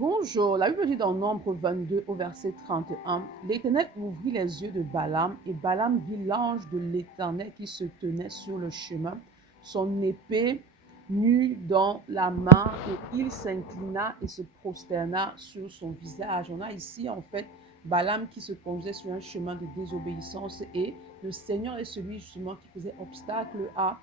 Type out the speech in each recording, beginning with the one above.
Bonjour, la Bible dit dans Nombre 22 au verset 31, l'Éternel ouvrit les yeux de Balaam et Balaam vit l'ange de l'Éternel qui se tenait sur le chemin, son épée nue dans la main et il s'inclina et se prosterna sur son visage. On a ici en fait Balaam qui se conduisait sur un chemin de désobéissance et le Seigneur est celui justement qui faisait obstacle à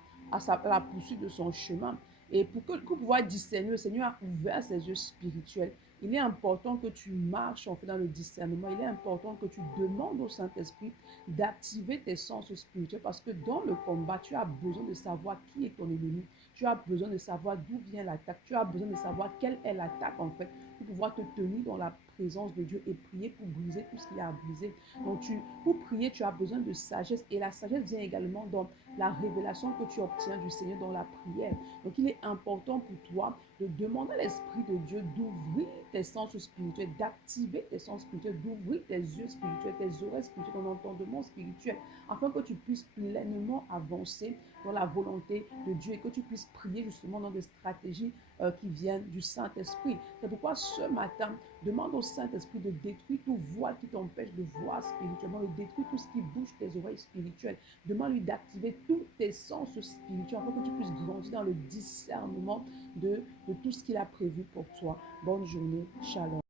la poursuite de son chemin. Et pour pouvoir discerner, le Seigneur a ouvert ses yeux spirituels. Il est important que tu marches en fait dans le discernement. Il est important que tu demandes au Saint-Esprit d'activer tes sens spirituels parce que dans le combat, tu as besoin de savoir qui est ton ennemi. Tu as besoin de savoir d'où vient l'attaque. Tu as besoin de savoir quelle est l'attaque en fait pour pouvoir te tenir dans la présence de Dieu et prier pour briser tout ce qu'il y a à briser. Donc pour prier, tu as besoin de sagesse et la sagesse vient également dans la révélation que tu obtiens du Seigneur dans la prière. Donc il est important pour toi de demander à l'Esprit de Dieu d'ouvrir tes sens spirituels, d'activer tes sens spirituels, d'ouvrir tes yeux spirituels, tes oreilles spirituelles, ton entendement spirituel, afin que tu puisses pleinement avancer dans la volonté de Dieu et que tu puisses prier justement dans des stratégies qui viennent du Saint-Esprit. C'est pourquoi ce matin, demande au Saint-Esprit de détruire tout voile qui t'empêche de voir spirituellement, de détruire tout ce qui bouge tes oreilles spirituelles. Demande-lui d'activer tous tes sens spirituels afin que tu puisses grandir dans le discernement de tout ce qu'il a prévu pour toi. Bonne journée. Shalom.